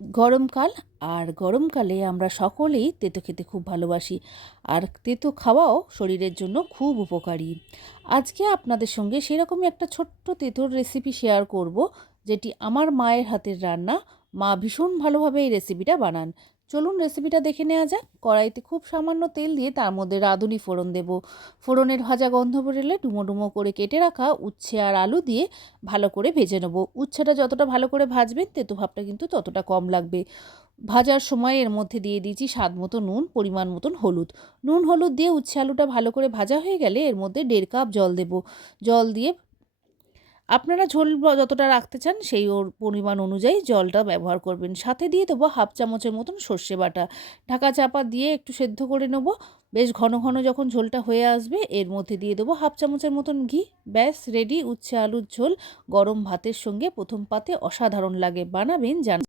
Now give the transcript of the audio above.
গরমকাল, আর গরমকালে আমরা সকলেই তেতো খেতে খুব ভালোবাসি, আর তেতো খাওয়াও শরীরের জন্য খুব উপকারী। আজকে আপনাদের সঙ্গে সেরকমই একটা ছোট্ট তেঁতোর রেসিপি শেয়ার করব, যেটি আমার মায়ের হাতের রান্না। মা ভীষণ ভালোভাবে এই রেসিপিটা বানান। চলুন রেসিপিটা দেখে নেওয়া যাক। কড়াইতে খুব সামান্য তেল দিয়ে তার মধ্যে রাঁধুনি ফোড়ন দেব। ফোড়নের ভাজা গন্ধ বেরোলে ডুমো ডুমো করে কেটে রাখা উচ্ছে আর আলু দিয়ে ভালো করে ভেজে নেব। উচ্ছেটা যতটা ভালো করে ভাজবেন তেতো ভাবটা কিন্তু ততটা কম লাগবে। ভাজার সময় এর মধ্যে দিয়ে দিয়েছি স্বাদ মতো নুন, পরিমাণ মতন হলুদ। নুন হলুদ দিয়ে উচ্ছে আলুটা ভালো করে ভাজা হয়ে গেলে এর মধ্যে 1.5 কাপ জল দেব। জল দিয়ে আপনারা ঝোল যতটা রাখতে চান সেই ওর পরিমাণ অনুযায়ী জলটা ব্যবহার করবেন। সাথে দিয়ে দেবো হাফ চামচের মতন সর্ষে বাটা। ঢাকা চাপা দিয়ে একটু সেদ্ধ করে নেব। বেশ ঘন ঘন যখন ঝোলটা হয়ে আসবে এর মধ্যে দিয়ে দেবো হাফ চামচের মতন ঘি। ব্যাস রেডি উচ্ছে আলুর ঝোল। গরম ভাতের সঙ্গে প্রথম পাতে অসাধারণ লাগে। বানাবেন জান।